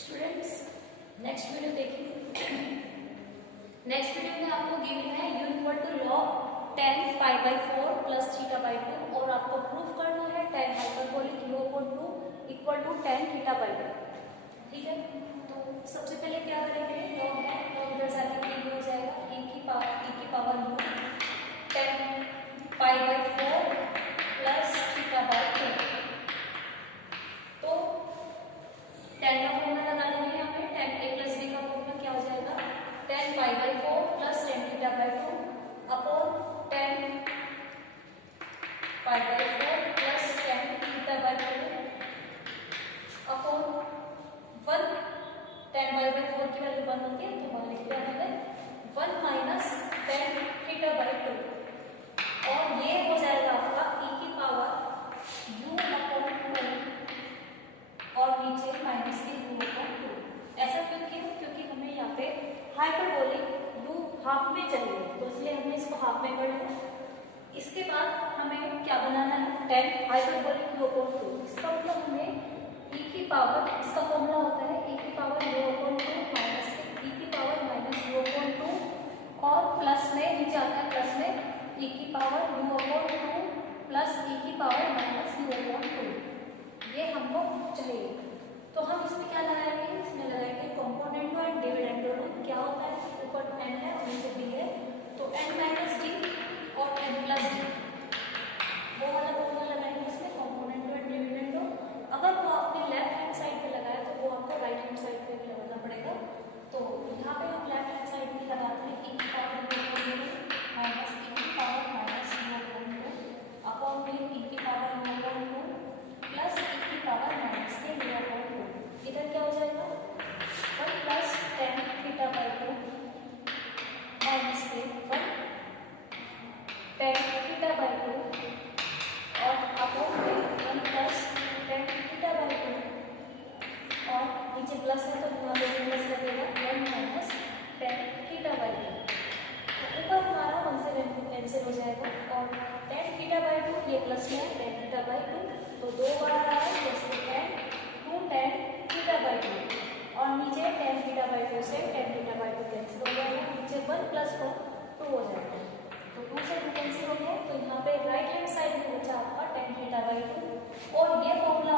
Students next video देखिए। Next video में आपको गिवन है u equal to log 10 pi by 4 plus theta by 2 और आपको प्रूफ करना है tan hyperbolic u equal to tan theta by 2। ठीक है, तो सबसे पहले क्या करेंगे, log है log इधर से आगे e हो जाएगा, e की power u 10 pi by 4 plus theta by 2। तो tan का फॉर्मूला लगा देंगे यहाँ पे, tan a प्लस b का फॉर्मूला क्या हो जाएगा, 10 pi by 4 plus tan theta by 2 upon 10 pi by 4 plus tan theta by 2 upon 1। tan pi by 4 की वैल्यू 1 होती है तो 1 लिख दिया 1 माइनस tan थीटा बाई 2 और ये हो जाएगा आपका e की पावर u अपॉन 2 और नीचे माइनस के u अपॉन 2। ऐसा क्यों किया, क्योंकि हमें यहाँ पे हाइपरबोलिक u हाफ में चाहिए तो इसलिए हमने इसको हाफ में कर लिया। इसके बाद हमें क्या बनाना है, tan हाइपरबोलिक u अपॉन 2। इसका मतलब हमें e की पावर, इसका फॉर्मूला होता है e की power u upon 2 minus e की पावर माइनस u अपॉन 2 और प्लस में नीचे आता है प्लस में e की power u upon 2 plus e की पावर माइनस u अपॉन 2। ये हमको चाहिए तो हम इसमें क्या लगाएंगे, इसमें लगाएंगे कंपोनेंट एंड डिविडेंड रूल। क्या होता है, ऊपर n है और नीचे b है तो n माइनस d और n प्लस d, वो वाला फॉर्मूला लगाएंगे इसमें कंपोनेंट एंड डिविडेंड रूल। अगर वो आपने लेफ्ट हैंड साइड पे लगाया तो वो आपको राइट हैंड साइड पे भी लगाना पड़ेगा। तो यहाँ पे हम लेफ्ट हैंड साइड में लगाते हैं e की पावर माइनस e की power minus u upon 2 upon में e की power u upon 2 plus e की पावर माइनस के u अपॉन 2। इधर क्या हो जाएगा 1 plus tan theta by 2 minus के 1 tan थीटा बाई 2 और अपॉन में 1 प्लस tan थीटा बाई 2 और नीचे प्लस है तो यहाँ पे प्लस लगेगा 1 माइनस tan थीटा बाई 2। तो ऊपर हमारा 1 से कैंसिल हो जाएगा और tan थीटा बाई 2 ये प्लस में है tan थीटा बाई 2 तो 2 बार आ रहा है जैसे tan थीटा बाई 2 और नीचे tan थीटा बाई 2 से tan थीटा बाई 2 कैंसिल हो जाएगा, नीचे 1 प्लस 1 2 हो जाएगा। तो 2 से 2 कैंसिल हो गया तो यहाँ पे राइट हैंड साइड में बचा आपका tan थीटा बाई 2 और ये फॉर्मूला